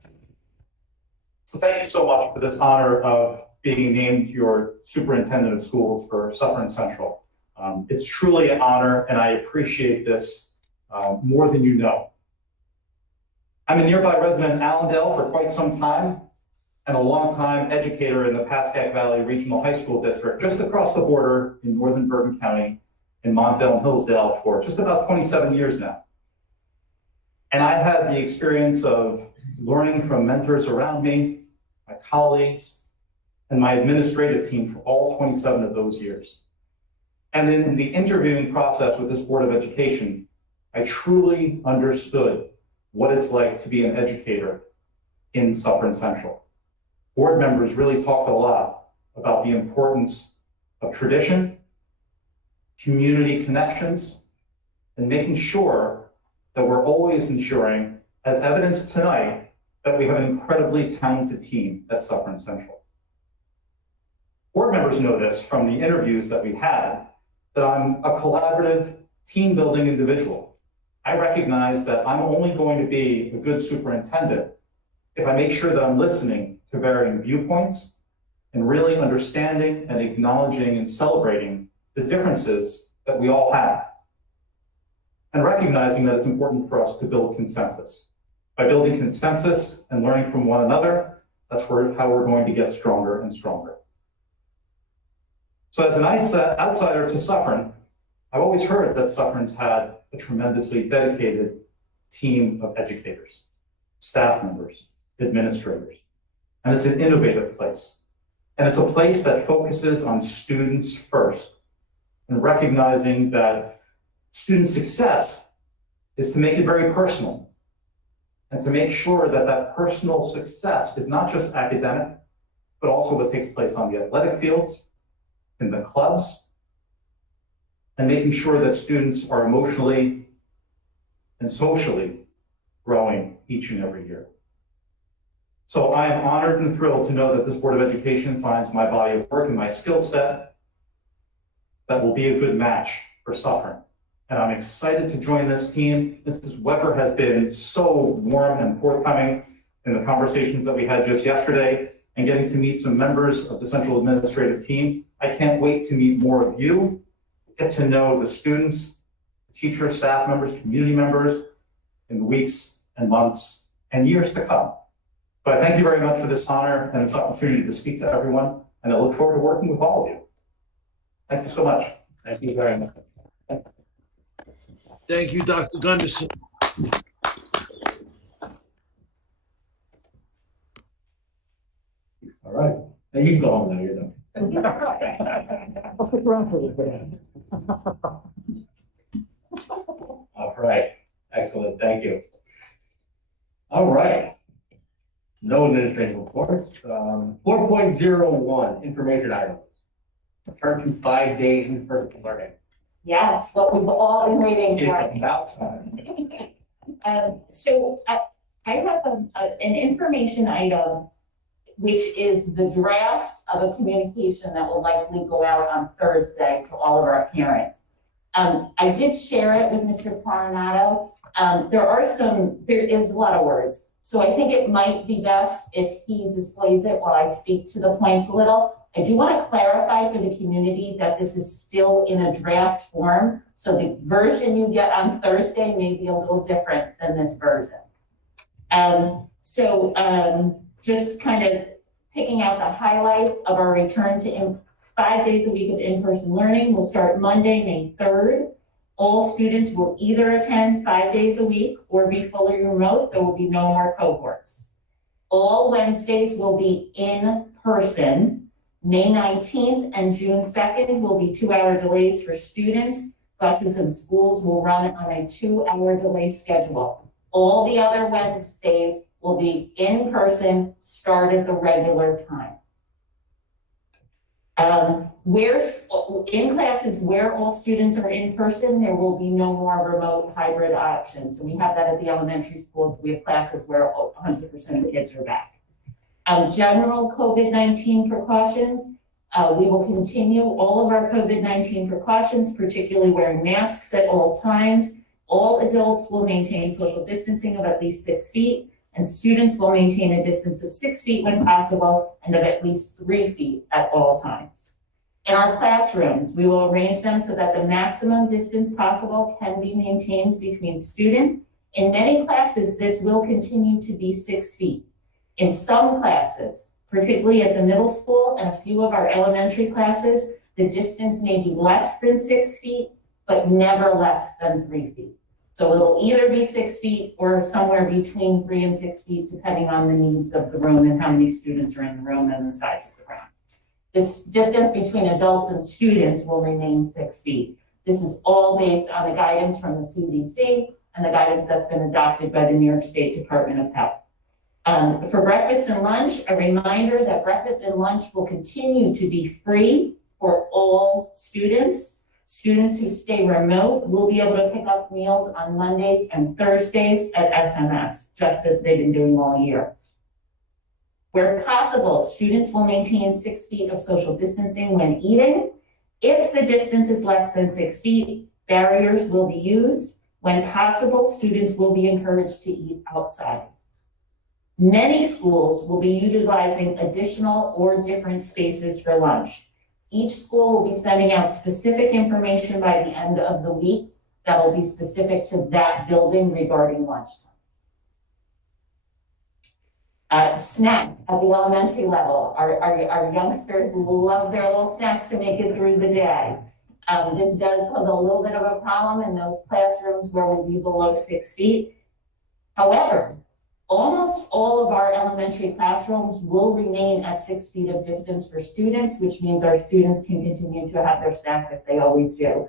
So thank you so much for this honor of being named your superintendent of schools for Suffern Central. It's truly an honor, and I appreciate this more than you know. I'm a nearby resident in Allendale for quite some time, and a long-time educator in the Pascack Valley Regional High School District, just across the border in northern Bergen County, in Montvale and Hillsdale, for just about 27 years now. And I had the experience of learning from mentors around me, my colleagues, and my administrative team for all 27 of those years. And in the interviewing process with this Board of Education, I truly understood what it's like to be an educator in Suffern Central. Board members really talked a lot about the importance of tradition, community connections, and making sure that we're always ensuring, as evidenced tonight, that we have an incredibly talented team at Suffern Central. Board members know this from the interviews that we had, that I'm a collaborative, team-building individual. I recognize that I'm only going to be a good superintendent if I make sure that I'm listening to varying viewpoints and really understanding and acknowledging and celebrating the differences that we all have. And recognizing that it's important for us to build consensus. By building consensus and learning from one another, that's how we're going to get stronger and stronger. So as an outsider to Suffern, I've always heard that Suffern's had a tremendously dedicated team of educators, staff members, administrators, and it's an innovative place. And it's a place that focuses on students first, and recognizing that student success is to make it very personal, and to make sure that that personal success is not just academic, but also what takes place on the athletic fields, in the clubs, and making sure that students are emotionally and socially growing each and every year. So I am honored and thrilled to know that this Board of Education finds my body of work and my skill set that will be a good match for Suffern. And I'm excited to join this team. Mrs. Weber has been so warm and forthcoming in the conversations that we had just yesterday, and getting to meet some members of the central administrative team. I can't wait to meet more of you, get to know the students, teachers, staff members, community members in the weeks and months and years to come. But thank you very much for this honor and this opportunity to speak to everyone, and I look forward to working with all of you. Thank you so much. Thank you very much. Thank you, Dr. Gunderson. All right, now you can go home now, you're done. I'll stick around for a little bit. All right, excellent, thank you. All right, no administrative reports. 4.01, information items. Return to 5 days in person learning. Yes, what we've all been waiting for. It's about time. So I have an information item, which is the draft of a communication that will likely go out on Thursday to all of our parents. I did share it with Mr. Coronado. There's a lot of words. So I think it might be best if he displays it while I speak to the points a little. I do want to clarify for the community that this is still in a draft form. So the version you get on Thursday may be a little different than this version. Just kind of picking out the highlights of our return to 5 days a week of in-person learning. We'll start Monday, May 3rd. All students will either attend 5 days a week or be fully remote. There will be no more cohorts. All Wednesdays will be in person. May 19th and June 2nd will be 2-hour delays for students. Buses and schools will run on a 2-hour delay schedule. All the other Wednesdays will be in person, start at the regular time. In classes where all students are in person, there will be no more remote hybrid options. So we have that at the elementary schools. We have classes where 100% of the kids are back. General COVID-19 precautions. We will continue all of our COVID-19 precautions, particularly wearing masks at all times. All adults will maintain social distancing of at least 6 feet, and students will maintain a distance of 6 feet when possible and of at least 3 feet at all times. In our classrooms, we will arrange them so that the maximum distance possible can be maintained between students. In many classes, this will continue to be 6 feet. In some classes, particularly at the middle school and a few of our elementary classes, the distance may be less than 6 feet, but never less than 3 feet. So it'll either be 6 feet or somewhere between 3 and 6 feet, depending on the needs of the room and how many students are in the room and the size of the room. This distance between adults and students will remain 6 feet. This is all based on the guidance from the CDC and the guidance that's been adopted by the New York State Department of Health. For breakfast and lunch, a reminder that breakfast and lunch will continue to be free for all students. Students who stay remote will be able to pick up meals on Mondays and Thursdays at SMS, just as they've been doing all year. Where possible, students will maintain 6 feet of social distancing when eating. If the distance is less than 6 feet, barriers will be used. When possible, students will be encouraged to eat outside. Many schools will be utilizing additional or different spaces for lunch. Each school will be sending out specific information by the end of the week that will be specific to that building regarding lunchtime. Snack at the elementary level. Our youngsters love their little snacks to make it through the day. This does pose a little bit of a problem in those classrooms where we'll be below 6 feet. However, almost all of our elementary classrooms will remain at 6 feet of distance for students, which means our students can continue to have their snack as they always do.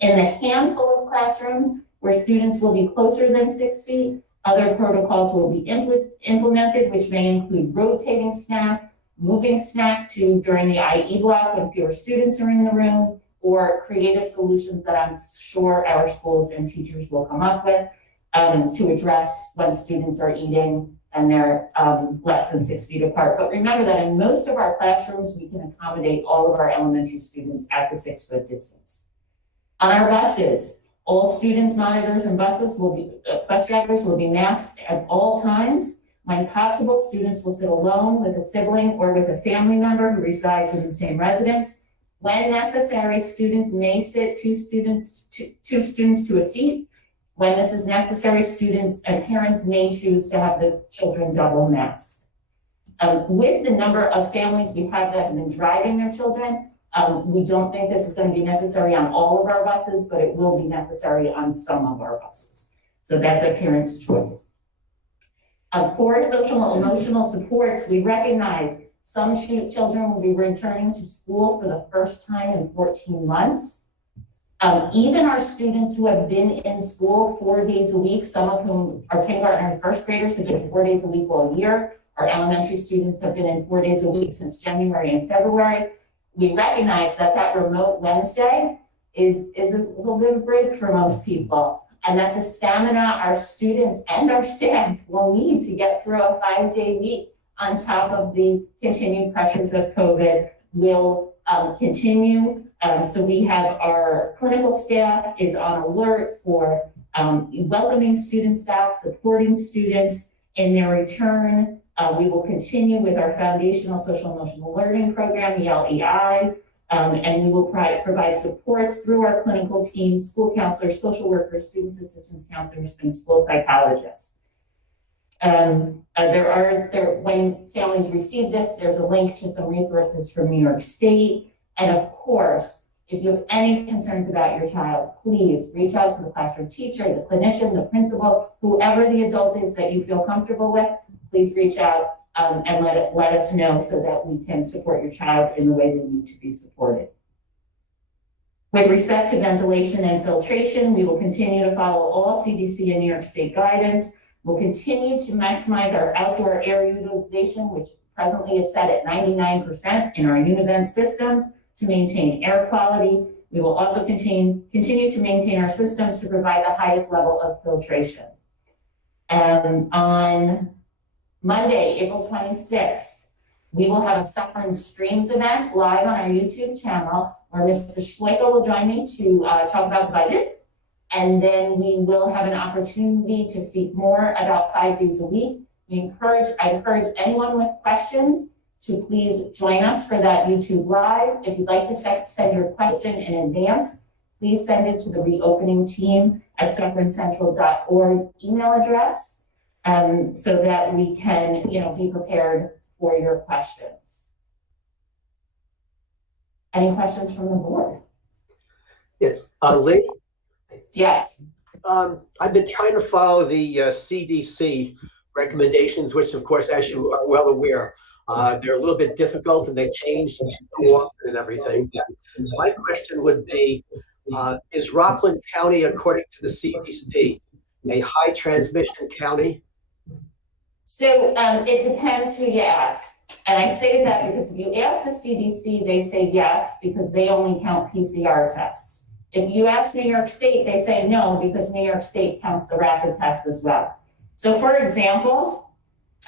In the handful of classrooms where students will be closer than 6 feet, other protocols will be implemented, which may include rotating snack, moving snack to during the IE block when fewer students are in the room, or creative solutions that I'm sure our schools and teachers will come up with to address when students are eating and they're less than 6 feet apart. But remember that in most of our classrooms, we can accommodate all of our elementary students at the 6 foot distance. On our buses, all students, monitors, and bus drivers will be masked at all times. When possible, students will sit alone with a sibling or with a family member who resides in the same residence. When necessary, students may sit two students to a seat. When this is necessary, students and parents may choose to have the children double masked. With the number of families we have that have been driving their children, we don't think this is going to be necessary on all of our buses, but it will be necessary on some of our buses. So that's a parent's choice. For social and emotional supports, we recognize some children will be returning to school for the first time in 14 months. Even our students who have been in school 4 days a week, some of whom are kindergarten and first graders have been 4 days a week all year. Our elementary students have been in 4 days a week since January and February. We recognize that remote Wednesday is a little bit of a break for most people, and that the stamina our students and our staff will need to get through a 5-day week on top of the continued pressures of COVID will continue. So we have our clinical staff is on alert for welcoming students back, supporting students in their return. We will continue with our foundational social emotional learning program, the LEI, and we will provide supports through our clinical teams, school counselors, social workers, students assistance counselors, and school psychologists. When families receive this, there's a link to some resources from New York State. And of course, if you have any concerns about your child, please reach out to the classroom teacher, the clinician, the principal, whoever the adult is that you feel comfortable with. Please reach out and let us know so that we can support your child in the way they need to be supported. With respect to ventilation and filtration, we will continue to follow all CDC and New York State guidance. We'll continue to maximize our outdoor air utilization, which presently is set at 99% in our Univent systems to maintain air quality. We will also continue to maintain our systems to provide the highest level of filtration. On Monday, April 26th, we will have a Suffern Streams event live on our YouTube channel where Mr. Schleicher will join me to talk about budget. And then we will have an opportunity to speak more about 5 days a week. I encourage anyone with questions to please join us for that YouTube Live. If you'd like to send your question in advance, please send it to the reopening team at suffernCentral.org email address so that we can be prepared for your questions. Any questions from the board? Yes, Lee? Yes. I've been trying to follow the CDC recommendations, which of course, as you are well aware, They're a little bit difficult and they change so often and everything. My question would be, is Rockland County, according to the CDC, a high transmission county? So it depends who you ask. And I say that because if you ask the CDC, they say yes, because they only count PCR tests. If you ask New York State, they say no, because New York State counts the rapid tests as well. So for example,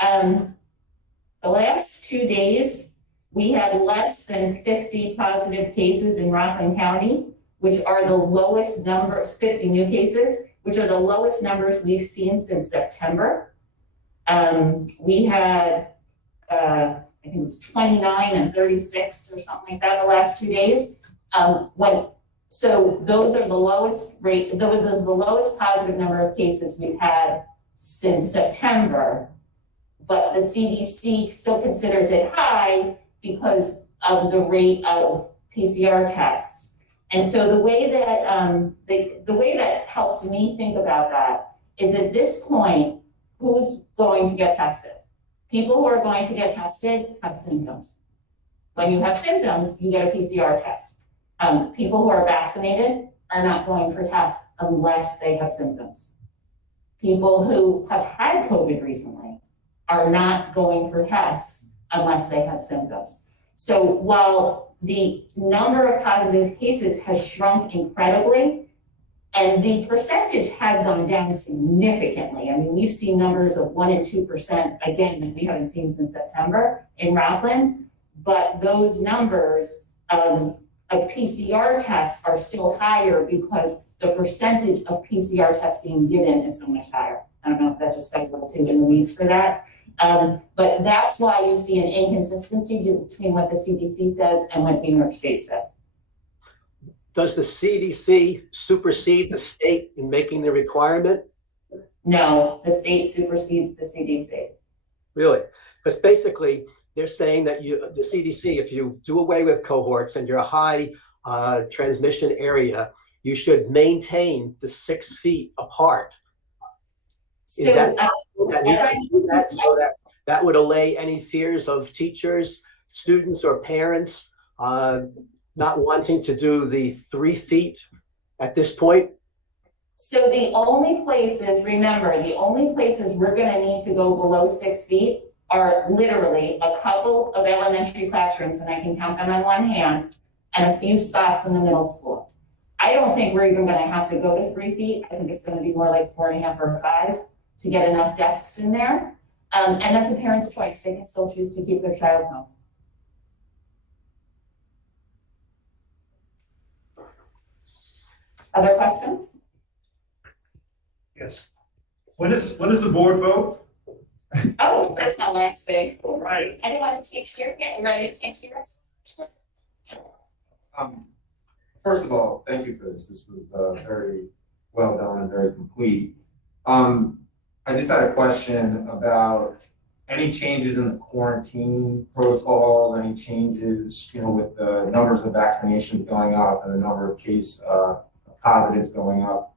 the last 2 days, we had less than 50 positive cases in Rockland County, which are the lowest numbers, 50 new cases, which are the lowest numbers we've seen since September. We had, I think it was 29 and 36 or something like that the last 2 days. So those are the lowest rate, those are the lowest positive number of cases we've had since September. But the CDC still considers it high because of the rate of PCR tests. And so the way that helps me think about that is at this point, who's going to get tested? People who are going to get tested have symptoms. When you have symptoms, you get a PCR test. People who are vaccinated are not going for tests unless they have symptoms. People who have had COVID recently are not going for tests unless they have symptoms. So while the number of positive cases has shrunk incredibly, and the percentage has gone down significantly. I mean, we've seen numbers of 1% and 2%, again, that we haven't seen since September in Rockland, but those numbers of PCR tests are still higher because the percentage of PCR tests being given is so much higher. I don't know if that just got a little too in the weeds for that. But that's why you see an inconsistency between what the CDC says and what New York State says. Does the CDC supersede the state in making the requirement? No, the state supersedes the CDC. Really? Because basically, they're saying that the CDC, if you do away with cohorts and you're a high transmission area, you should maintain the 6 feet apart. So, Is that would allay any fears of teachers, students, or parents not wanting to do the 3 feet at this point? So the only places, remember, the only places we're going to need to go below 6 feet are literally a couple of elementary classrooms, and I can count them on one hand, and a few spots in the middle school. I don't think we're even going to have to go to 3 feet. I think it's going to be more like 4.5 or 5 to get enough desks in there. And that's a parent's choice. They can still choose to keep their child home. Other questions? Yes. When does the board vote? Oh, that's my last thing. Right. I didn't want to change your hand. Ready to change yours? First of all, thank you for this. This was very well done and very complete. I just had a question about any changes in the quarantine protocol, any changes, with the numbers of vaccinations going up and the number of case positives going up.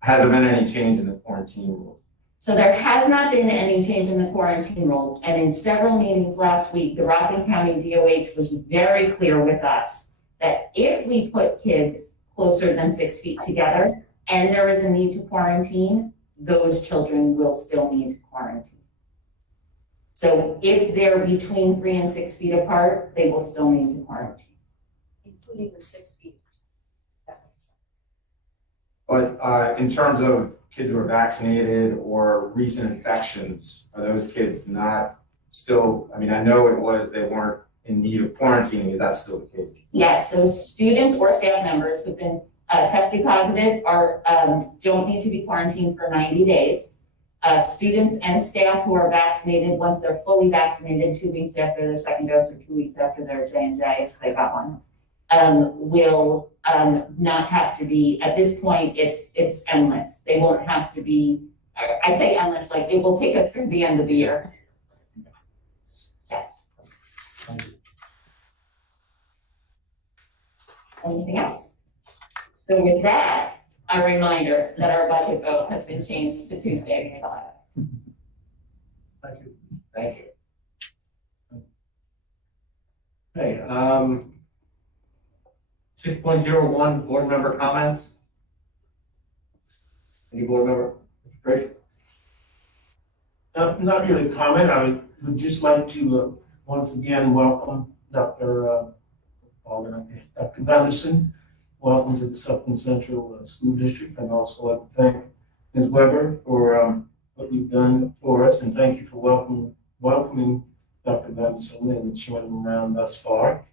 Has there been any change in the quarantine rules? So there has not been any change in the quarantine rules. And in several meetings last week, the Rockland County DOH was very clear with us that if we put kids closer than 6 feet together and there is a need to quarantine, those children will still need to quarantine. So if they're between 3 and 6 feet apart, they will still need to quarantine. Including the 6 feet. But in terms of kids who are vaccinated or recent infections, are those kids not still, I know it was they weren't in need of quarantining. Is that still the case? Yes, so students or staff members who've been tested positive don't need to be quarantined for 90 days. Students and staff who are vaccinated, once they're fully vaccinated, 2 weeks after their second dose or 2 weeks after their J&J, if they got one, will not have to be, at this point, it's endless. They won't have to be, I say endless, like it will take us through the end of the year. Yes. Anything else? So with that, a reminder that our budget vote has been changed to Tuesday, May 11th. Thank you. Thank you. Okay, 6.01, board member comments. Any board member? Mr. Frazier? Not really a comment. I would just like to once again welcome Dr. Gunderson. Welcome to the Suffern Central School District. And also like to thank Ms. Weber for what you've done for us, and thank you for welcoming Dr. Gunderson and showing him around thus far.